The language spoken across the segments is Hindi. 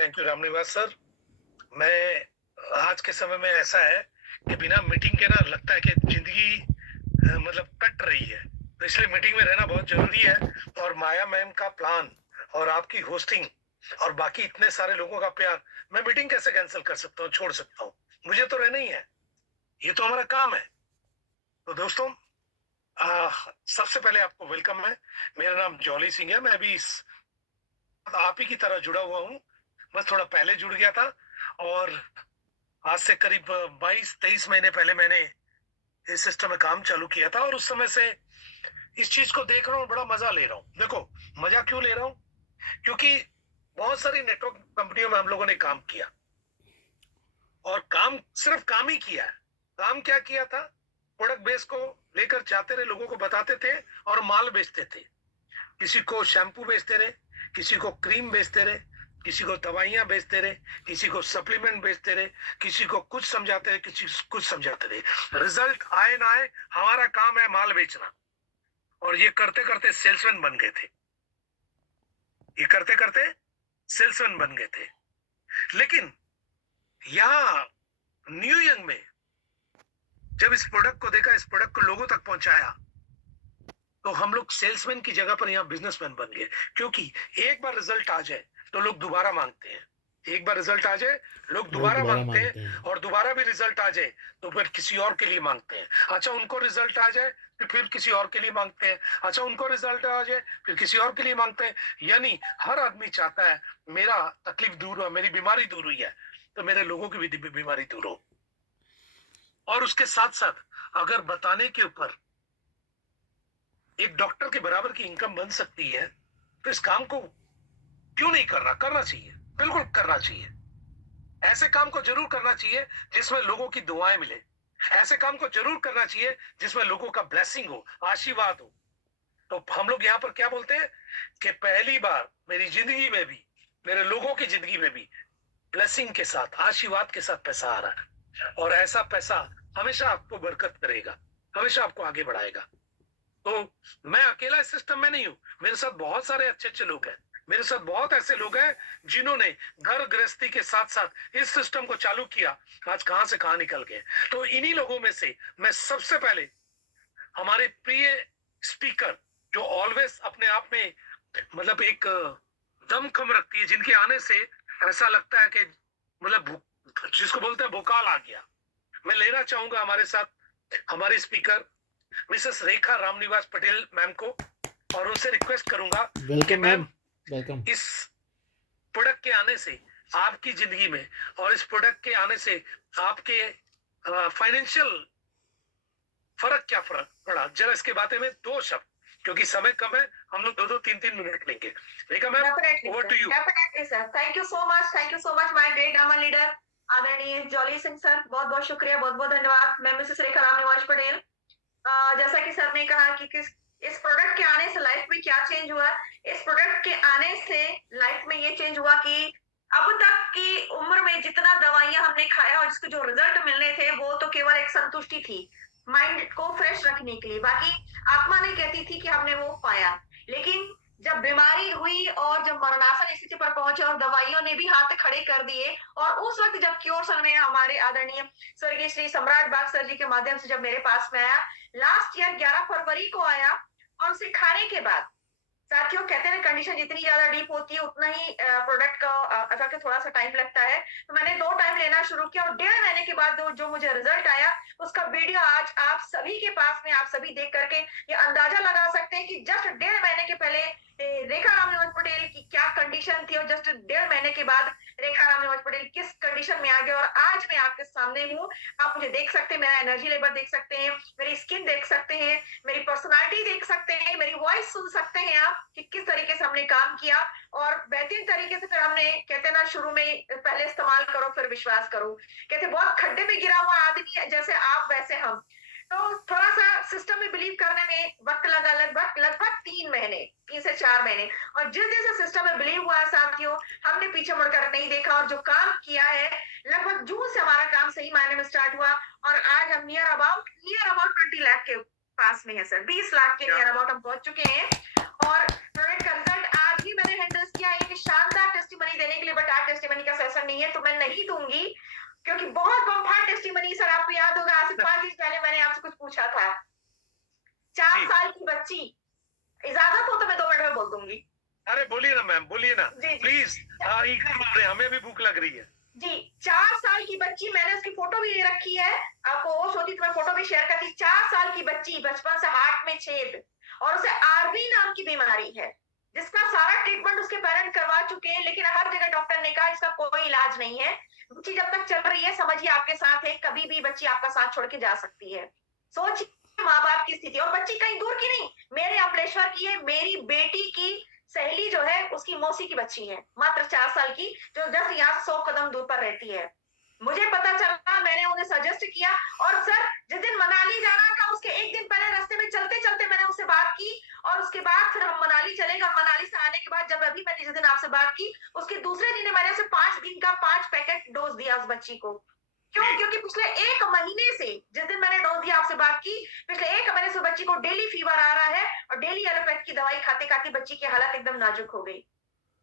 Thank you Ramniwas sir. मैं आज के समय में ऐसा है कि बिना मीटिंग के ना लगता है कि जिंदगी मतलब कट रही है, तो इसलिए मीटिंग में रहना बहुत जरूरी है। और माया मैम का प्लान और आपकी होस्टिंग और बाकी इतने सारे लोगों का प्यार, मैं मीटिंग कैसे कैंसिल कर सकता हूँ, छोड़ सकता हूँ? मुझे तो रहना ही है, ये तो हमारा काम है। तो दोस्तों, सबसे पहले आपको वेलकम है। मेरा नाम जॉली सिंह है। मैं अभी आप ही की तरह जुड़ा हुआ हूँ, बस थोड़ा पहले जुड़ गया था। और आज से करीब 22-23 महीने पहले मैंने इस सिस्टम में काम चालू किया था, और उस समय से इस चीज को देख रहा हूँ, बड़ा मजा ले रहा हूँ। देखो, मजा क्यों ले रहा हूँ? क्योंकि बहुत सारी नेटवर्क कंपनियों में हम लोगों ने काम किया, और काम सिर्फ काम ही किया है। काम क्या किया था? प्रोडक्ट बेस को लेकर जाते रहे, लोगों को बताते थे और माल बेचते थे। किसी को शैम्पू बेचते रहे, किसी को क्रीम बेचते रहे, किसी को दवाइयां बेचते रहे, किसी को सप्लीमेंट बेचते रहे, किसी को कुछ समझाते रहे, किसी को कुछ समझाते रहे। रिजल्ट आए ना आए, हमारा काम है माल बेचना। और ये करते करते सेल्समैन बन गए थे, ये करते करते सेल्समैन बन गए थे। लेकिन यहाँ न्यू यंग में जब इस प्रोडक्ट को देखा, इस प्रोडक्ट को लोगों तक पहुंचाया, तो हम लोग सेल्समैन की जगह पर यहाँ बिजनेसमैन बन गए। क्योंकि एक बार रिजल्ट आ जाए तो लोग दोबारा मांगते हैं, एक बार रिजल्ट आ जाए लोग दोबारा मांगते हैं, और दोबारा भी रिजल्ट आ जाए तो फिर किसी और के लिए मांगते हैं। अच्छा, उनको रिजल्ट आ जाए तो फिर किसी और के लिए मांगते हैं। अच्छा, उनको रिजल्ट आ जाए फिर किसी और के लिए मांगते हैं। यानी हर आदमी चाहता है मेरा तकलीफ दूर हो, मेरी बीमारी दूर हुई है तो मेरे लोगों की भी बीमारी दूर हो। और उसके साथ साथ अगर बताने के ऊपर एक डॉक्टर के बराबर की इनकम बन सकती है, तो इस काम को क्यों नहीं करना? करना चाहिए, बिल्कुल करना चाहिए। ऐसे काम को जरूर करना चाहिए जिसमें लोगों की दुआएं मिले। ऐसे काम को जरूर करना चाहिए जिसमें लोगों का ब्लेसिंग हो, आशीर्वाद हो। तो हम लोग यहाँ पर क्या बोलते हैं कि पहली बार मेरी जिंदगी में भी, मेरे लोगों की जिंदगी में भी ब्लेसिंग के साथ, आशीर्वाद के साथ पैसा आ रहा है। और ऐसा पैसा हमेशा आपको बरकत करेगा, हमेशा आपको आगे बढ़ाएगा। तो मैं अकेला इस सिस्टम में नहीं हूं, मेरे साथ बहुत सारे अच्छे अच्छे लोग हैं। मेरे साथ बहुत ऐसे लोग हैं जिन्होंने घर गृहस्थी के साथ साथ इस सिस्टम को चालू किया, आज कहां से कहां निकल गए। तो इन्हीं लोगों में से मैं सबसे पहले हमारे प्रिय स्पीकर, जो ऑलवेज अपने आप में मतलब एक दमखम रखती है, जिनके आने से ऐसा लगता है कि मतलब जिसको बोलते हैं भूकाल आ गया, मैं लेना चाहूंगा हमारे साथ हमारे स्पीकर मिसेस रेखा रामनिवास पटेल मैम को, और उनसे रिक्वेस्ट करूंगा कि मैम इस प्रोडक्ट के आने से आपकी जिंदगी में और इस प्रोडक्ट के आने से आपके फाइनेंशियल फर्क क्या फर्क पड़ा, जरा इसके बारे में दो शब्द, क्योंकि समय कम है, हम लोग 2-3 मिनट लेंगे। Rekha ma'am, over to you. Definitely sir, thank you so much my great drama leader आदरणीय जॉली सिंह सर। बहुत बहुत शुक्रिया, बहुत बहुत धन्यवाद। मैं मिसेस रेखा रामनिवास पटेल। जैसा कि सर ने कहा कि इस प्रोडक्ट के आने से लाइफ में क्या चेंज हुआ, इस प्रोडक्ट के आने से लाइफ में ये चेंज हुआ कि अब तक की उम्र में जितना दवाइयां हमने खाया और जिसके जो रिजल्ट मिलने थे वो तो केवल एक संतुष्टि थी, माइंड को फ्रेश रखने के लिए। बाकी आत्मा ने कहती थी कि हमने वो पाया। लेकिन जब बीमारी हुई और जब मरणासन स्थिति पर पहुंचे और दवाइयों ने भी हाथ खड़े कर दिए, और उस वक्त जब क्योर समय हमारे आदरणीय स्वर्गीय श्री सम्राट बाग सर जी के माध्यम से जब मेरे पास में आया, लास्ट ईयर 11 फरवरी को आया, और उसे खाने के बाद साथियों कहते हैं कंडीशन जितनी ज्यादा डीप होती है उतना ही प्रोडक्ट का इफेक्ट थोड़ा सा टाइम लगता है। तो मैंने 2 टाइम लेना शुरू किया, और 1.5 महीने के बाद जो मुझे रिजल्ट आया उसका वीडियो आज आप सभी के पास में, आप सभी देख करके ये अंदाजा लगा सकते हैं कि जस्ट 1.5 महीने के पहले रेखा रामनिवास पटेल की क्या कंडीशन थी, और जस्ट 1.5 महीने के बाद रेखा रामनिवास पटेल किस कंडीशन में आ गए। और आज मैं आपके सामने हूँ, आप मुझे देख सकते हैं, मेरा एनर्जी लेवल देख सकते हैं, मेरी स्किन देख सकते हैं, मेरी पर्सनालिटी देख सकते हैं, मेरी वॉइस सुन सकते हैं आप कि किस तरीके से हमने काम किया। और बेहतरीन तरीके से फिर हमने, कहते ना शुरू में पहले इस्तेमाल करो फिर विश्वास करो, कहते बहुत खड्डे में गिरा हुआ आदमी जैसे आप वैसे हम। तो थोड़ा सा सिस्टम में बिलीव करने में वक्त लगा, लगभग 3 से 4 महीने। और जिस दिन से सिस्टम में बिलीव हुआ साथियों, हमने पीछे मुड़कर नहीं देखा, और जो काम किया है लगभग जून से हमारा काम सही मायने में स्टार्ट हुआ, और आज हम नियर अबाउट 20 लाख के पास में है सर, 20 लाख के नियर अबाउट हम पहुंच चुके हैं। और प्रोडक्ट का रिजल्ट आज ही मैंने हैंडल किया एक शानदार टेस्टिमनी देने के लिए, बट आज टेस्टिमनी का सेशन नहीं है तो मैं नहीं दूंगी, क्योंकि बहुत बम्फार टेस्टिमनी सर, आपको याद होगा आज से 5 दिन पहले मैंने आपसे कुछ पूछा था। 4 साल की बच्ची, इजाजत हो तो मैं 2 मिनट में बोल दूंगी। अरे बोलिए ना मैम, बोलिए ना जी, जी। प्लीज। ईगर बोल रहे हैं, हमें भी भूख लग रही है जी। 4 साल की बच्ची, मैंने उसकी फोटो भी रखी है, आपको होश होती तो मैं फोटो भी शेयर करती। 4 साल की बच्ची, बचपन से हार्ट में छेद, और उसे आरबी नाम की बीमारी है, जिसका सारा ट्रीटमेंट उसके पेरेंट करवा चुके हैं, लेकिन हर जगह डॉक्टर ने कहा इसका कोई इलाज नहीं है। बच्ची जब तक चल रही है, समझिए आपके साथ है, कभी भी बच्ची आपका साथ छोड़ के जा सकती है। सोचिए माँ बाप की स्थिति, और बच्ची कहीं दूर की नहीं, मेरे अमलेश्वर की है, मेरी बेटी की सहेली जो है उसकी मौसी की बच्ची है, मात्र 4 साल की, जो 10 या 100 कदम दूर पर रहती है। मुझे पता चला, मैंने उन्हें सजेस्ट किया, और सर जिस दिन मनाली जाना था उसके एक दिन पहले रास्ते में चलते चलते मैंने उससे बात की, और उसके बाद फिर हम मनाली चलेंगे। मनाली से आने के बाद जब अभी मैंने जिस दिन आपसे बात की, उसके दूसरे दिन मैंने उसे 5 दिन का 5 पैकेट डोज दिया उस बच्ची को। क्यों? क्योंकि पिछले 1 महीने से, जिस दिन मैंने डोज दिया आपसे बात की, पिछले 1 महीने से बच्ची को डेली फीवर आ रहा है, और डेली एलोपैथ की दवाई खाते खाते बच्ची की हालत एकदम नाजुक हो गई,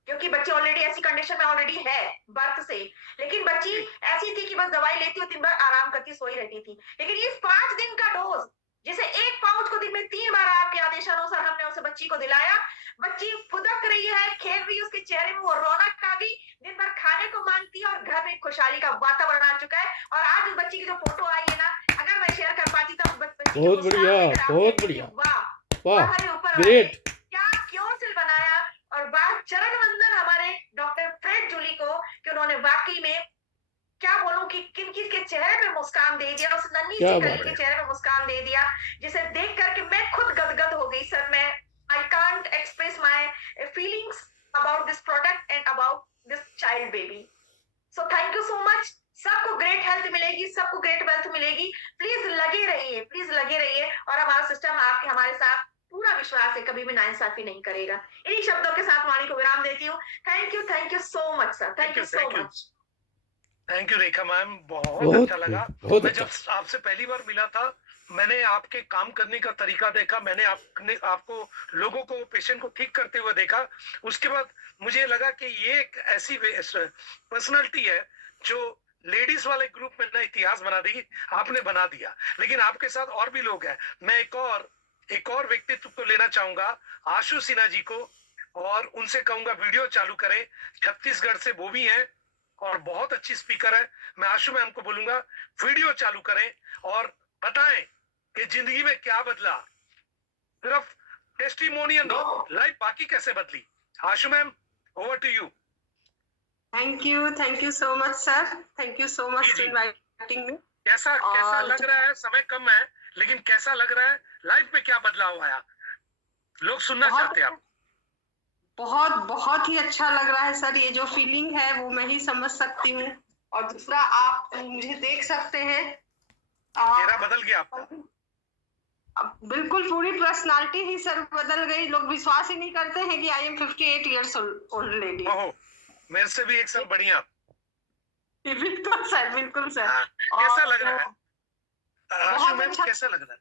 क्योंकि बच्ची ऑलरेडी ऐसी कंडीशन में ऑलरेडी है बर्थ से। लेकिन बच्ची ऐसी थी कि बस दवाई लेती और दिन भर आराम करती सोई रहती थी। लेकिन ये 5 दिन का डोज, जिसे 1 पाउच को दिन में 3 बार आपके आदेशानुसार हमने उसे बच्ची को दिलाया, बच्ची फुदक रही है, खेल रही है, उसके चेहरे में वो रौनक आ गई, दिन भर खाने को मांगती है, और घर में खुशहाली का वातावरण आ चुका है। और आज उस बच्ची की जो फोटो आई है ना, अगर मैं शेयर कर पाती तो बच्ची बहुत बढ़िया, बहुत बढ़िया, वाह, ग्रेट। क्या क्यों सिल बनाया। और बात चरण वंदन हमारे डॉक्टर फ्रेड जूली को, कि उन्होंने वाकई में, क्या बोलूं कि किनकी के चेहरे पे मुस्कान दे दिया, उस नन्ही सी कली के चेहरे पे मुस्कान दे दिया, जिसे देख करके मैं खुद गदगद हो गई सर। मैं I can't express my feelings about this product and about this child baby. So thank you so much. सबको ग्रेट हेल्थ मिलेगी, सबको ग्रेट वेल्थ मिलेगी। प्लीज लगे रहिए, प्लीज लगे रहिए, और हमारा सिस्टम आपके हमारे साथ पूरा विश्वास है, कभी भी नाइंसाफी नहीं करेगा। इन्हीं शब्दों के साथ वाणी को विराम देती हूँ। Thank you so much sir, thank you so much. Thank you Rekha ma'am, बहुत अच्छा लगा। मैं जब आपसे पहली बार मिला था, मैंने आपके काम करने का तरीका देखा, मैंने आपको लोगों को, पेशेंट को ठीक करते हुए देखा। उसके बाद मुझे लगा कि ये एक ऐसी पर्सनालिटी है जो लेडीज वाले ग्रुप में ना इतिहास बना देगी। आपने बना दिया, लेकिन आपके साथ और भी लोग हैं। मैं एक और व्यक्तित्व को लेना चाहूंगा, आशु सिन्हा जी को, और उनसे कहूंगा वीडियो चालू करें। छत्तीसगढ़ से वो भी हैं और बहुत अच्छी स्पीकर है। मैं आशु मैम को बोलूंगा वीडियो चालू करें और बताएं कि जिंदगी में क्या बदला। सिर्फ टेस्टिमोनियल नहीं, लाइफ बाकी कैसे बदली। Ashu ma'am, over to you. Thank you so much sir, thank you so much for inviting me. कैसा लग रहा है? समय कम है, लेकिन कैसा लग रहा है? लाइफ में क्या बदलाव आया? लोग सुनना चाहते हैं आप। बहुत ही अच्छा लग रहा है सर। ये जो फीलिंग है वो मैं ही समझ सकती हूँ, और दूसरा आप मुझे देख सकते हैं, चेहरा बदल गया आपका। बिल्कुल पूरी पर्सनालिटी ही सर बदल गई। लोग विश्वास ही नहीं करते हैं कि I am 58 years old lady. ओहो, मेरे से भी एक साल बड़ी आप। बिल्कुल सर, बिल्कुल सर। कैसा लग रहा है आशु मैम, कैसा लग रहा है?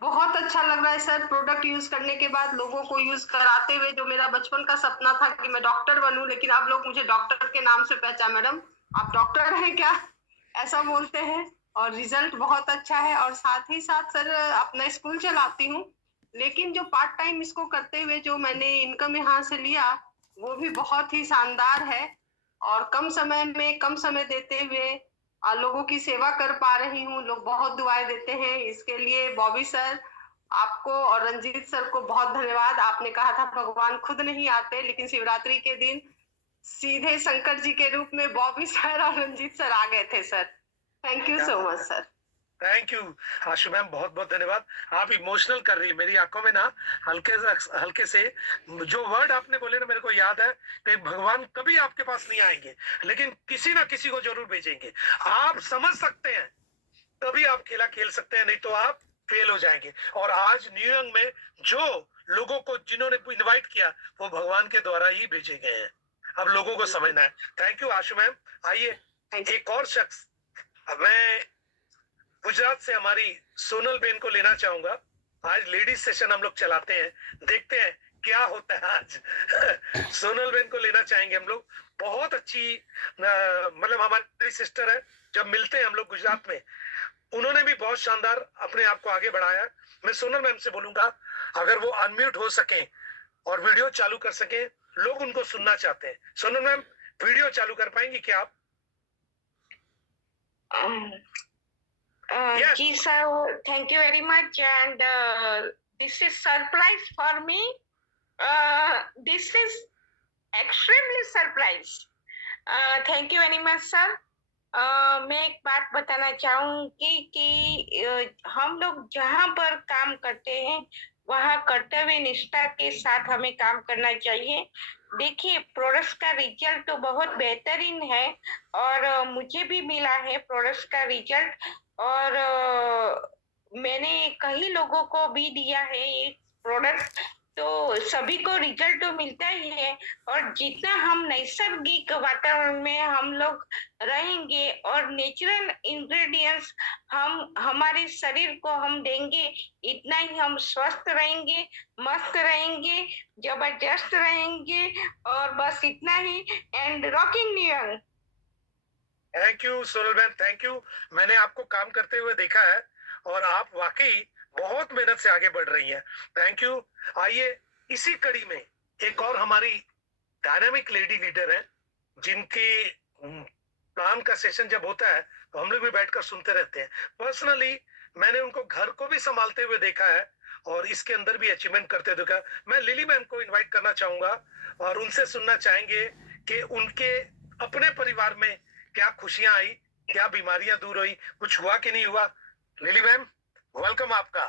बहुत अच्छा लग रहा है सर। प्रोडक्ट यूज करने के बाद लोगों को यूज कराते हुए, जो मेरा बचपन का सपना था कि मैं डॉक्टर बनूं, लेकिन अब लोग मुझे डॉक्टर के नाम से पहचान, मैडम आप डॉक्टर हैं क्या, ऐसा बोलते हैं। और रिजल्ट बहुत अच्छा है। और साथ ही साथ सर अपना स्कूल चलाती हूँ, लेकिन जो पार्ट टाइम इसको करते हुए जो मैंने इनकम यहाँ से लिया, वो भी बहुत ही शानदार है। और कम समय में कम समय देते हुए लोगों की सेवा कर पा रही हूँ। लोग बहुत दुआएं देते हैं, इसके लिए बॉबी सर आपको और रंजीत सर को बहुत धन्यवाद। आपने कहा था भगवान खुद नहीं आते, लेकिन शिवरात्रि के दिन सीधे शंकर जी के रूप में बॉबी सर और रंजीत सर आ गए थे sir. Thank you so much sir. Thank you Ashu ma'am, बहुत बहुत धन्यवाद। आप इमोशनल कर रही है, मेरी आंखों में ना हल्के से जो वर्ड आपने बोले ना, मेरे को याद है कि भगवान कभी आपके पास नहीं आएंगे, लेकिन किसी ना किसी को जरूर भेजेंगे। आप समझ सकते हैं तभी आप खेला खेल सकते हैं, नहीं तो आप फेल हो जाएंगे। और आज न्यूयॉर्क में जो लोगों को जिन्होंने इनवाइट किया, वो भगवान के द्वारा ही भेजे गए हैं। अब लोगों को समझना है। Thank you Ashu ma'am. आइए एक और शख्स, मैं गुजरात से हमारी सोनल बेन को लेना चाहूंगा। आज लेडीज सेशन हम लोग चलाते हैं, देखते हैं क्या होता है आज। सोनल बेन को लेना चाहेंगे हम लोग, बहुत अच्छी मतलब हमारी सिस्टर है। जब मिलते हैं हम लोग गुजरात में, उन्होंने भी बहुत शानदार अपने आप को आगे बढ़ाया। मैं सोनल मैम से बोलूंगा अगर वो अनम्यूट हो सके और वीडियो चालू कर सके, लोग उनको सुनना चाहते हैं। सोनल मैम वीडियो चालू कर पाएंगी क्या आप? Yes. जी sir, thank you very much and this is surprise for me, this is extremely surprise. Thank you very much sir. मैं एक बात बताना चाहूंगी कि हम लोग जहाँ पर काम करते हैं वहाँ कर्तव्य निष्ठा के साथ हमें काम करना चाहिए। देखिए, प्रोडक्ट्स का रिजल्ट तो बहुत बेहतरीन है और मुझे भी मिला है प्रोडक्ट्स का रिजल्ट, और मैंने कई लोगों को भी दिया है ये प्रोडक्ट, तो सभी को रिजल्ट तो मिलता ही है। और जितना हम नैसर्गिक वातावरण में हम लोग रहेंगे और नेचुरल इंग्रेडिएंट्स हम हमारे शरीर को हम देंगे, इतना ही हम स्वस्थ रहेंगे, मस्त रहेंगे, जबरदस्त रहेंगे, और बस इतना ही। And rocking New York. Thank you Sonal ma'am, thank you. मैंने आपको काम करते हुए देखा है और आप वाकई बहुत मेहनत से आगे बढ़ रही हैं। Thank you. आइए इसी कड़ी में एक और हमारी डायनामिक लेडी लीडर है, जिनके काम का सेशन जब होता है तो हम लोग भी बैठकर सुनते रहते हैं। पर्सनली मैंने उनको घर को भी संभालते हुए देखा है और इसके अंदर भी अचीवमेंट करते देखा। मैं लिली मैम को इनवाइट करना चाहूंगा और उनसे सुनना चाहेंगे कि उनके अपने परिवार में क्या खुशियां आई, क्या बीमारियां दूर हुई, कुछ हुआ कि नहीं हुआ। लिली मैम, वेलकम आपका।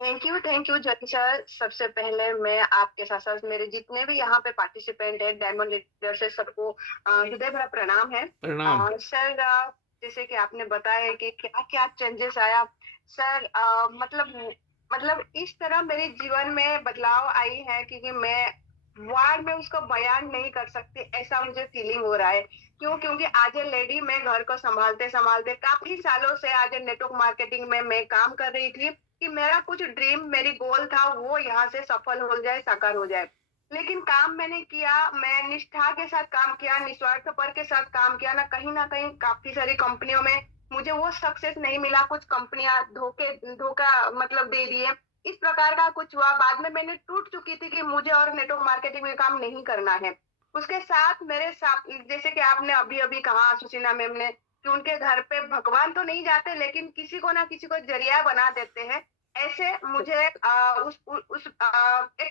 Thank you Jyoti sir. सबसे पहले मैं आपके साथ साथ मेरे जितने भी यहाँ पे पार्टिसिपेंट है डायमंड लीडर से सबको हृदय भरा प्रणाम है। सर जैसे कि आपने बताया कि क्या क्या चेंजेस आया सर, मतलब इस तरह मेरे जीवन में बदलाव आई है क्योंकि मैं वार्ड में उसको बयान नहीं कर सकती, ऐसा मुझे फीलिंग हो रहा है। क्योंकि आज ए लेडी मैं घर को संभालते संभालते काफी सालों से आज नेटवर्क मार्केटिंग में मैं काम कर रही थी कि मेरा कुछ ड्रीम, मेरी गोल था वो यहाँ से सफल हो जाए, साकार हो जाए। लेकिन काम मैंने किया, मैं निष्ठा के साथ काम किया, निस्वार्थ पर के साथ काम किया, ना कहीं काफी सारी कंपनियों में मुझे वो सक्सेस नहीं मिला। कुछ कंपनियां धोखा मतलब दे दिए, इस प्रकार का कुछ हुआ। बाद में मैंने टूट चुकी थी कि मुझे और नेटवर्क मार्केटिंग में काम नहीं करना है। उसके साथ मेरे साथ जैसे कि आपने अभी अभी कहा सुशीना मैम ने कि उनके घर पे भगवान तो नहीं जाते लेकिन किसी को ना किसी को जरिया बना देते हैं। ऐसे मुझे एक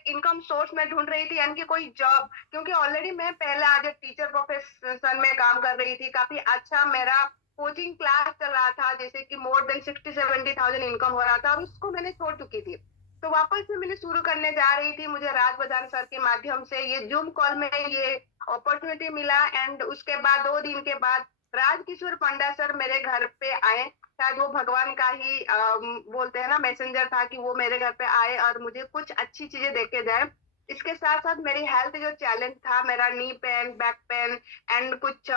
इनकम सोर्स में ढूंढ रही थी, यानी कि कोई जॉब, क्योंकि ऑलरेडी मैं पहले आज टीचर प्रोफेशन में काम कर रही थी। काफी अच्छा मेरा कोचिंग क्लास चल रहा था, जैसे कि मोर देन 60-70,000 इनकम हो रहा था और उसको मैंने छोड़ चुकी थी। तो वापस से मैंने शुरू करने जा रही थी। मुझे राज बदान सर के माध्यम से ये जूम कॉल में ये अपॉर्चुनिटी मिला एंड उसके बाद 2 दिन के बाद राजकिशोर पंडा सर मेरे घर पे आए। शायद वो भगवान का ही बोलते हैं ना मैसेंजर था कि वो मेरे घर पे आए और मुझे कुछ अच्छी चीजें देके जाए। इसके साथ साथ मेरी हेल्थ जो चैलेंज था, मेरा knee pain, back pain and कुछ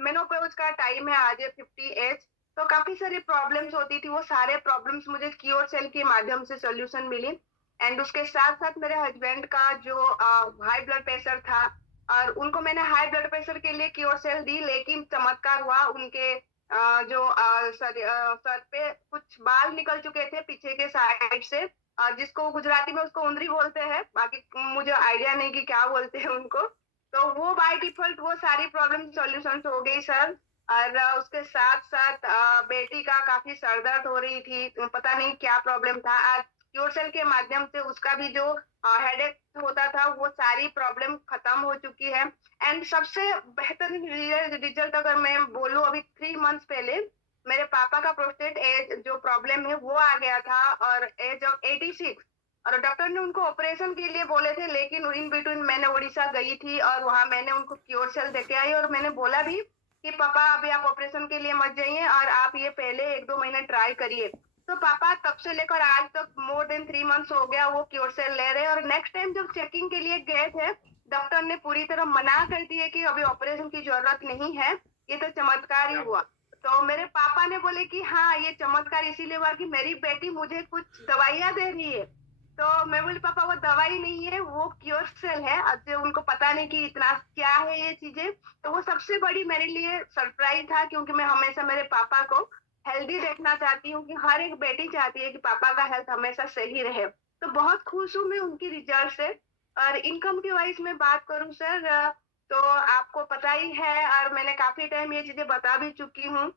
मेनोपॉज का टाइम है आज 50 एज, तो काफी सारी प्रॉब्लम्स होती थी। वो सारे प्रॉब्लम्स मुझे क्योर सेल के माध्यम से सोल्यूशन मिली। एंड उसके साथ साथ मेरे हस्बैंड का जो हाई ब्लड प्रेशर था और उनको मैंने हाई ब्लड प्रेशर के लिए क्योर सेल दी, लेकिन चमत्कार हुआ। उनके जो सर पे कुछ बाल निकल चुके थे पीछे के साइड से, जिसको गुजराती में उसको उंदरी बोलते हैं, बाकी मुझे आइडिया नहीं कि क्या बोलते हैं उनको। तो वो बाय डिफॉल्ट वो सारी प्रॉब्लम सॉल्यूशन हो गई सर। और उसके साथ साथ बेटी का काफी सरदर्द हो रही थी, पता नहीं क्या प्रॉब्लम था। आज क्योर सेल के माध्यम से उसका भी जो हेडेक होता था वो सारी प्रॉब्लम खत्म हो चुकी है। एंड सबसे बेहतरीन रिजल्ट अगर मैं बोलूं, अभी 3 मंथ्स पहले मेरे पापा का प्रोस्टेट एज जो प्रॉब्लम है वो आ गया था और एज ऑफ 86, और डॉक्टर ने उनको ऑपरेशन के लिए बोले थे, लेकिन इन बिटवीन मैंने उड़ीसा गई थी और वहां मैंने उनको क्योर सेल देके आई और मैंने बोला भी कि पापा अभी आप ऑपरेशन के लिए मत जाइए और आप ये पहले 1-2 महीने ट्राई करिए। तो पापा तब से लेकर आज तक मोर देन 3 मंथ्स हो गया वो क्योर सेल ले रहे हैं। और नेक्स्ट टाइम जब चेकिंग के लिए गए थे, डॉक्टर ने पूरी तरह मना कर दिए कि अभी ऑपरेशन की जरूरत नहीं है, ये तो चमत्कार ही हुआ। तो मेरे पापा ने बोले कि हाँ ये चमत्कार इसीलिए हुआ कि मेरी बेटी मुझे कुछ दवाइयां दे रही है। तो मैं बोली पापा वो दवाई नहीं है, वो क्योर सेल है। अब जो उनको पता नहीं कि इतना क्या है ये चीजें, तो वो सबसे बड़ी मेरे लिए सरप्राइज था, क्योंकि मैं हमेशा मेरे पापा को हेल्दी देखना चाहती हूँ, कि हर एक बेटी चाहती है कि पापा का हेल्थ हमेशा सही रहे। तो बहुत खुश हूँ मैं उनकी रिजल्ट से। और इनकम के वाइज में बात करूँ सर, तो आपको पता ही है, और मैंने काफी टाइम ये चीजें बता भी चुकी हूँ,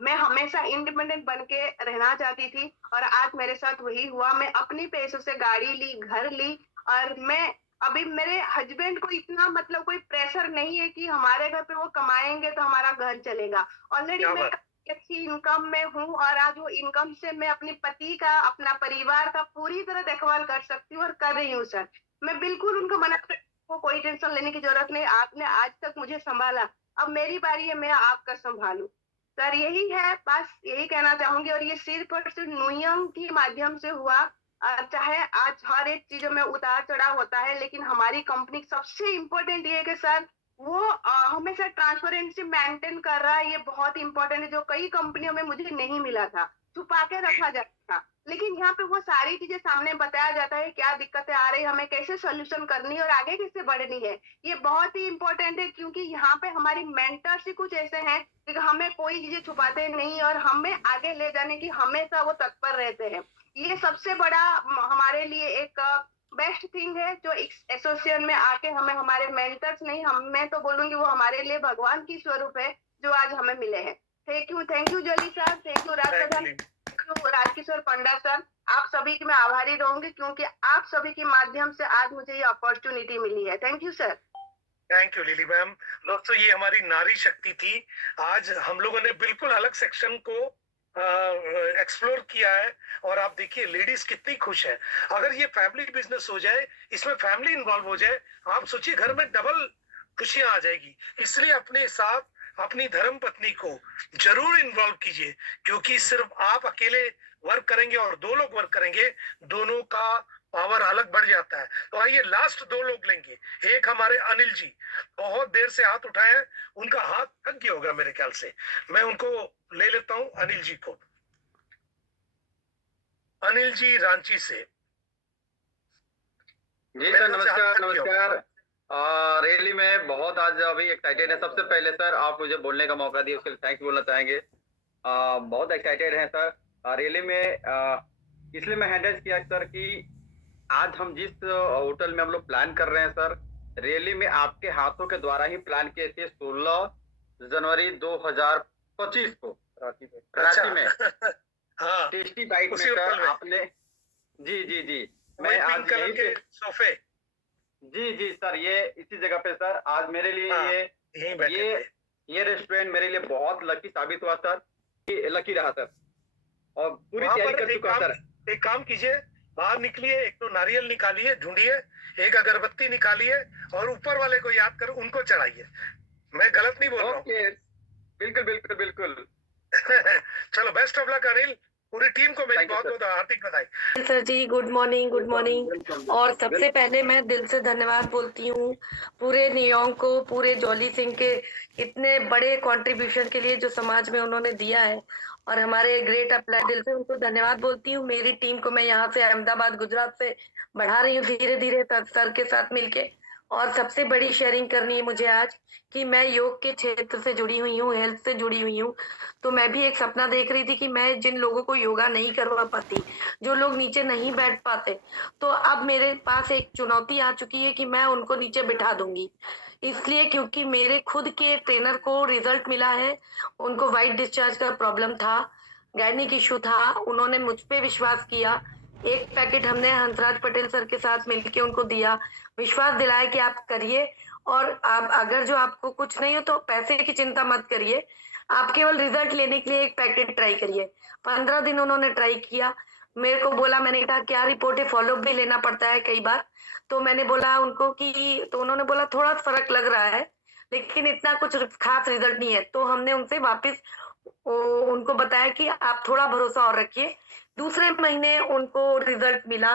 मैं हमेशा इंडिपेंडेंट बन के रहना चाहती थी, और आज मेरे साथ वही हुआ। मैं अपनी पैसों से गाड़ी ली, घर ली, और मैं अभी मेरे हस्बैंड को इतना मतलब कोई प्रेशर नहीं है कि हमारे घर पे वो कमाएंगे तो हमारा घर चलेगा। ऑलरेडी क्या मैं बात। काफी अच्छी इनकम में हूँ, और आज वो इनकम से मैं अपने पति का, अपना परिवार का पूरी तरह देखभाल कर सकती हूँ, और कर रही हूँ सर। मैं बिल्कुल उनको मना कर, को कोई टेंशन लेने की जरूरत नहीं, आपने आज तक मुझे संभाला, अब मेरी बारी है, मैं आपका संभालू। सर यही है, बस यही कहना चाहूंगी। और ये सिर्फ और सिर्फ नियम के माध्यम से हुआ। चाहे आज हर एक चीजों में उतार चढ़ाव होता है, लेकिन हमारी कंपनी सबसे इम्पोर्टेंट ये है कि सर वो हमेशा ट्रांसपेरेंसी मेंटेन कर रहा है। ये बहुत इंपॉर्टेंट है, जो कई कंपनियों में मुझे नहीं मिला था, छुपा के रखा जाता था। लेकिन यहाँ पे वो सारी चीजें सामने बताया जाता है, क्या दिक्कतें आ रही है, हमें कैसे सोल्यूशन करनी है और आगे कैसे बढ़नी है। ये बहुत ही इंपॉर्टेंट है, क्योंकि यहाँ पे हमारी मेंटर्स ही कुछ ऐसे हैं कि हमें कोई चीजें छुपाते नहीं, और हमें आगे ले जाने की हमेशा वो तत्पर रहते हैं। ये सबसे बड़ा हमारे लिए एक बेस्ट थिंग है, जो एसोसिएशन में आके हमें, हमारे मेंटर्स नहीं, हम, मैं तो बोलूंगी वो हमारे लिए भगवान की स्वरूप है, जो आज हमें मिले हैं। थैंक यू जली साहब, thank you Rajpradhan, Rajkishore Panda sir. आप सभी की मैं आभारी रहूंगी, क्योंकि आप सभी के माध्यम से आज मुझे ये अपॉर्चुनिटी मिली है। Thank you sir. Thank you lily ma'am. दोस्तों ये हमारी नारी शक्ति थी। आज हम लोगों ने बिल्कुल अलग सेक्शन को एक्सप्लोर किया है, और आप देखिए लेडीज कितनी खुश है। अगर ये फैमिली बिजनेस हो जाए, इसमें फैमिली इन्वॉल्व हो जाए, आप सोचिए घर में डबल खुशियां आ जाएगी। इसलिए अपने साथ अपनी धर्म पत्नी को जरूर इन्वॉल्व कीजिए, क्योंकि सिर्फ आप अकेले वर्क करेंगे और दो लोग वर्क करेंगे, दोनों का पावर अलग बढ़ जाता है। तो आइए लास्ट दो लोग लेंगे। एक हमारे अनिल जी, बहुत देर से हाथ उठाए हैं, उनका हाथ थक गया होगा मेरे ख्याल से। मैं उनको ले लेता हूं, अनिल जी को। अनिल जी रांची से। जी सर, नमस्कार नमस्कार। रैली में बहुत आज अभी एक्साइटेड है। सबसे पहले सर आप मुझे बोलने का मौका दिया, उसके लिए थैंक्स बोलना चाहेंगे। बहुत एक्साइटेड हैं सर। रैली में इसलिए मैं हैंडल किया सर कि आज हम जिस होटल में हम लोग प्लान कर रहे हैं सर, रैली में आपके हाथों के द्वारा ही प्लान किए थे 16 जनवरी 2025 को रांची में। हाँ, टेस्टी बाइट में सर आपने, जी जी जी, मैं आज यहीं पे सोफे, जी सर, ये इसी जगह पे सर आज मेरे लिए ये रेस्टोरेंट मेरे लिए बहुत लकी साबित हुआ सर, लकी रहा सर, और पूरी तैयारी कर चुका सर। एक काम कीजिए, बाहर निकलिए, एक तो नारियल निकालिए, ढूंढिए, एक अगरबत्ती निकालिए, और ऊपर वाले को याद कर उनको चढ़ाइए। मैं गलत नहीं बोल रहा हूँ। बिल्कुल बिल्कुल बिल्कुल। चलो, बेस्ट ऑफ लक अनिल, पूरी टीम को मेरी बहुत बहुत हार्दिक बधाई। सर जी, गुड मॉर्निंग, गुड मॉर्निंग। और सबसे पहले मैं दिल से धन्यवाद बोलती हूँ पूरे नियोंग को, पूरे जॉली सिंह के इतने बड़े कंट्रीब्यूशन के लिए जो समाज में उन्होंने दिया है, और हमारे ग्रेट अप्लाई, दिल से उनको धन्यवाद बोलती हूँ। मेरी टीम को मैं यहाँ से अहमदाबाद गुजरात से बढ़ा रही हूँ धीरे धीरे सर के साथ मिलके। और सबसे बड़ी शेयरिंग करनी है मुझे आज कि मैं योग के क्षेत्र से जुड़ी हुई हूँ, हेल्थ से जुड़ी हुई हूँ। तो मैं भी एक सपना देख रही थी कि मैं जिन लोगों को योगा नहीं करवा पाती, जो लोग नीचे नहीं बैठ पाते, तो अब मेरे पास एक चुनौती आ चुकी है कि मैं उनको नीचे बिठा दूंगी। इसलिए क्योंकि मेरे खुद के ट्रेनर को रिजल्ट मिला है, उनको वाइट डिस्चार्ज का प्रॉब्लम था, गायनिक इश्यू था, उन्होंने मुझ पे विश्वास किया। एक पैकेट हमने हंसराज पटेल सर के साथ मिलके उनको दिया, विश्वास दिलाया कि आप करिए, और आप अगर जो आपको कुछ नहीं हो तो पैसे की चिंता मत करिए, आप केवल रिजल्ट लेने के लिए एक पैकेट ट्राई करिए। 15 दिन उन्होंने ट्राई किया, मेरे को बोला, मैंने कहा क्या रिपोर्ट है, फॉलोअप भी लेना पड़ता है कई बार, तो मैंने बोला उनको कि, तो उन्होंने बोला थोड़ा फर्क लग रहा है लेकिन इतना कुछ खास रिजल्ट नहीं है। तो हमने उनसे वापस उनको बताया कि आप थोड़ा भरोसा और रखिए। दूसरे महीने उनको रिजल्ट मिला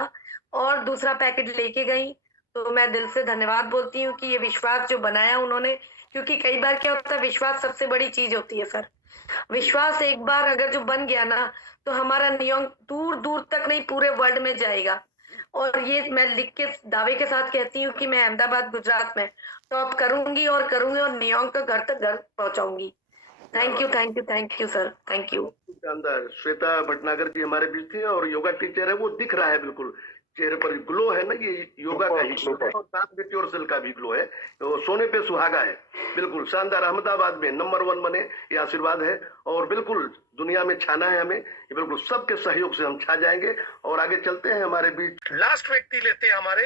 और दूसरा पैकेट लेके गई। तो मैं दिल से धन्यवाद बोलती हूँ कि ये विश्वास जो बनाया उन्होंने, क्योंकि कई बार क्या होता है, विश्वास सबसे बड़ी चीज होती है सर। विश्वास एक बार अगर जो बन गया ना, तो हमारा नियम दूर दूर तक नहीं पूरे वर्ल्ड में जाएगा। और ये मैं लिख के दावे के साथ कहती हूँ कि मैं अहमदाबाद गुजरात में टॉप करूंगी और न्यूयॉर्क का घर तक घर पहुंचाऊंगी। Thank you sir, thank you. शानदार। श्वेता भटनागर जी हमारे बीच थी और योगा टीचर है, वो दिख रहा है बिल्कुल चेहरे पर ग्लो है ना, ये योगा का ही ग्लो है और साथ में प्योर सेल का भी ग्लो है, तो सोने पे सुहागा है। बिल्कुल शानदार। अहमदाबाद में नंबर 1 बने, ये आशीर्वाद है और बिल्कुल दुनिया में छाना है हमें, ये बिल्कुल सबके सहयोग से हम छा जाएंगे और आगे चलते हैं। हमारे बीच लास्ट व्यक्ति लेते हैं हमारे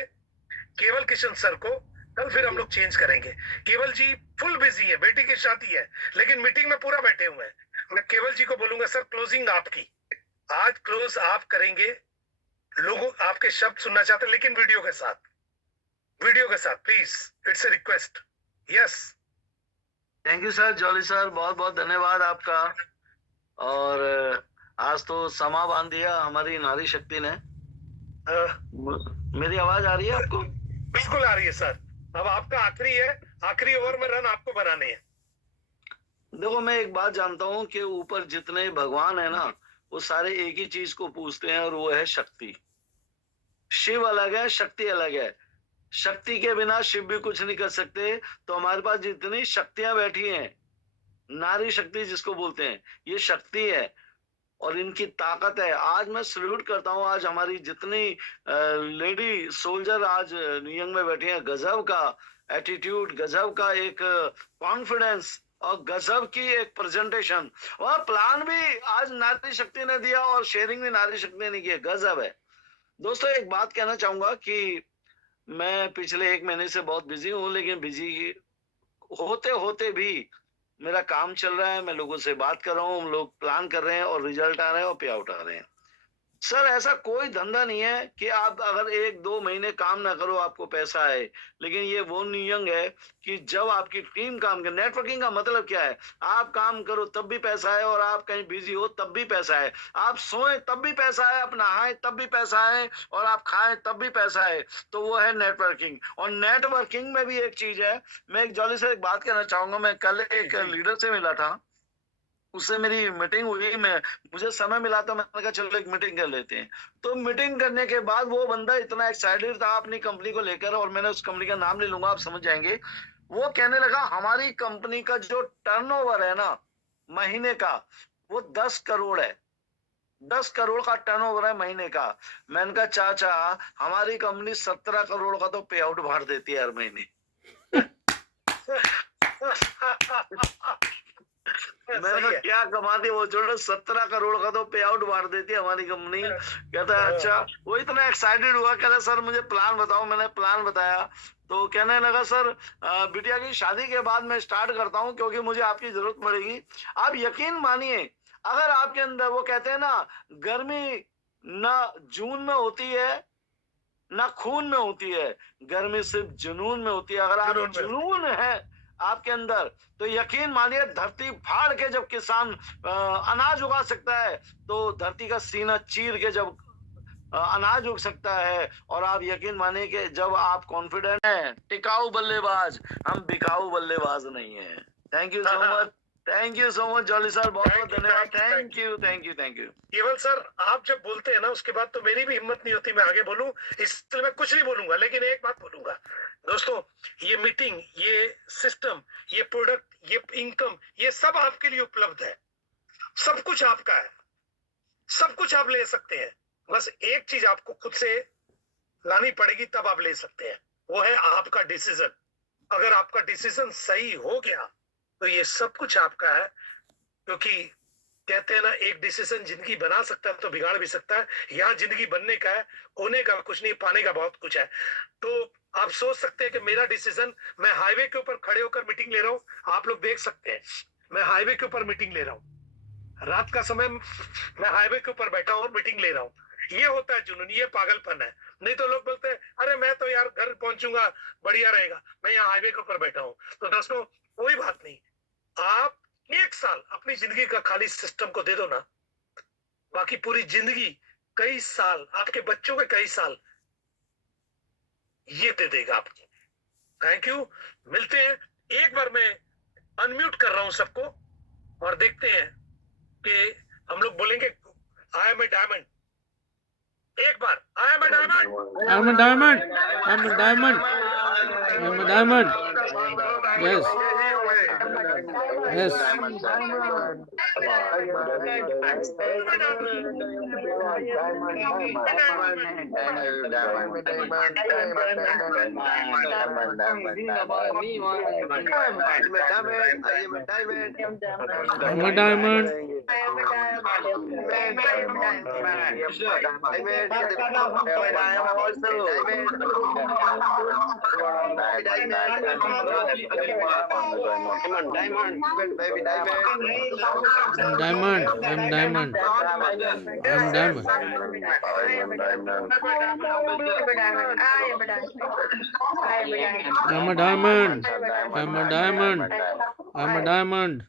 केवल किशन सर को, कल फिर हम लोग चेंज करेंगे। केवल जी फुल बिजी है, बेटी की शादी है, लेकिन मीटिंग में पूरा बैठे हुए हैं। मैं केवल जी को बोलूंगा सर क्लोजिंग आपकी, आज क्लोज आप करेंगे। लोगों आपके शब्द सुनना चाहते हैं, लेकिन वीडियो के साथ please, it's a request. Yes thank you sir, jolly sir, बहुत बहुत धन्यवाद आपका। और आज तो समा बांध दिया हमारी नारी शक्ति ने। मेरी आवाज आ रही है आपको? बिल्कुल आ रही है सर। अब आपका आखिरी है, आखिरी ओवर में रन आपको बनाने हैं। देखो, मैं एक बात जानता हूँ कि ऊपर जितने भगवान है ना, वो सारे एक ही चीज को पूछते हैं और वो है शक्ति। शिव अलग है, शक्ति अलग है। शक्ति के बिना शिव भी कुछ नहीं कर सकते। तो हमारे पास जितनी शक्तियां बैठी हैं, नारी शक्ति जिसको बोलते हैं, ये शक्ति है और इनकी ताकत है। आज मैं सल्यूट करता हूँ, आज हमारी जितनी लेडी सोल्जर आज न्यूयॉर्क में बैठी हैं, गजब का एटीट्यूड, गजब का एक कॉन्फिडेंस और गजब की एक प्रेजेंटेशन और प्लान भी आज नारी शक्ति ने दिया और शेयरिंग भी नारी शक्ति ने किया। गजब है। दोस्तों, एक बात कहना चाहूंगा कि मैं पिछले 1 महीने से बहुत बिजी हूँ, लेकिन बिजी होते होते भी मेरा काम चल रहा है, मैं लोगों से बात कर रहा हूँ, हम लोग प्लान कर रहे हैं और रिजल्ट आ रहे हैं और पे आउट आ रहे हैं। सर, ऐसा कोई धंधा नहीं है कि आप अगर 1-2 महीने काम ना करो आपको पैसा आए, लेकिन ये वो नियम है कि जब आपकी टीम काम करे। नेटवर्किंग का मतलब क्या है? आप काम करो तब भी पैसा है और आप कहीं बिजी हो तब भी पैसा है, आप सोए तब भी पैसा है, आप नहाए तब भी पैसा है और आप खाएं तब भी पैसा है। तो वो है नेटवर्किंग। और नेटवर्किंग में भी एक चीज है, मैं एक जॉली से एक बात कहना चाहूंगा। मैं कल एक लीडर से मिला था, उससे मेरी मीटिंग हुई, मुझे समय मिला था, मैंने कहा चलो एक मीटिंग कर लेते हैं। तो मीटिंग करने के बाद वो बंदा इतना एक्साइटेड था अपनी कंपनी को लेकर, और मैंने उस कंपनी का नाम नहीं लूंगा, आप समझ जाएंगे। वो कहने लगा हमारी कंपनी का जो टर्नओवर है ना महीने का, वो 10 करोड़ है। 10 करोड़ का टर्नओवर है महीने का। मैंने कहा चाचा, हमारी कंपनी 17 करोड़ का तो पे आउट भर देती है हर महीने। मैंने क्या कमाती वो, छोड़ो 17 करोड़ का तो पे आउट बांट देती है हमारी कंपनी। कहता है अच्छा। वो इतना एक्साइटेड हुआ, कहता सर मुझे प्लान बताओ। मैंने प्लान बताया तो कहने लगा सर बिटिया की शादी के बाद मैं स्टार्ट करता हूँ क्योंकि मुझे आपकी जरूरत पड़ेगी। आप यकीन मानिए, अगर आपके अंदर, वो कहते हैं ना, गर्मी ना जून में होती है ना खून में होती है, गर्मी सिर्फ जुनून में होती है। अगर आप जुनून है आपके अंदर तो यकीन मानिए, धरती फाड़ के जब किसान अनाज उगा सकता है तो धरती का सीना चीर के जब अनाज उग सकता है। और आप यकीन मानिए कि जब आप कॉन्फिडेंट हैं, टिकाऊ बल्लेबाज, हम बिकाऊ बल्लेबाज नहीं है। Thank you so much, thank you so much jolly sir, बहुत बहुत धन्यवाद। Thank you thank you thank you. केवल सर, आप जब बोलते हैं ना उसके बाद तो मेरी भी हिम्मत नहीं होती मैं आगे बोलूं, इसलिए मैं कुछ नहीं बोलूंगा, लेकिन एक बात बोलूंगा दोस्तों, ये मीटिंग, ये सिस्टम, ये प्रोडक्ट, ये इनकम, ये सब आपके लिए उपलब्ध है। सब कुछ आपका है, सब कुछ आप ले सकते हैं। बस एक चीज आपको खुद से लानी पड़ेगी, तब आप ले सकते हैं, वो है आपका डिसीजन। अगर आपका डिसीजन सही हो गया तो ये सब कुछ आपका है। क्योंकि कहते हैं ना, एक डिसीजन जिंदगी बना सकता है तो बिगाड़ भी सकता है। यहाँ जिंदगी बनने का है, होने का कुछ नहीं, पाने का बहुत कुछ है। तो आप सोच सकते हैं कि मेरा डिसीजन, मैं हाईवे के ऊपर खड़े होकर मीटिंग ले रहा हूँ, आप लोग देख सकते हैं मैं हाईवे के ऊपर मीटिंग ले रहा हूँ, रात का समय मैं हाईवे के ऊपर बैठा हूँ और मीटिंग ले रहा हूँ। ये होता है जुनून, ये पागलपन है। नहीं तो लोग बोलते हैं अरे मैं तो यार घर पहुंचूंगा, बढ़िया रहेगा, मैं यहाँ हाईवे के ऊपर बैठा हूँ। तो दोस्तों कोई बात नहीं, आप 1 साल अपनी जिंदगी का खाली सिस्टम को दे दो ना, बाकी पूरी जिंदगी, कई साल, आपके बच्चों के कई साल ये दे देगा आपको। थैंक यू, मिलते हैं। एक बार मैं अनम्यूट कर रहा हूं सबको और देखते हैं कि हम लोग बोलेंगे आई एम ए डायमंड। एक बार I am a diamond, I'm a diamond. I'm a diamond. I'm a diamond. Yes. Yes. I'm a diamond. I'm diamond. I'm diamond. I'm diamond. I'm a diamond. I'm a diamond. I'm a diamond.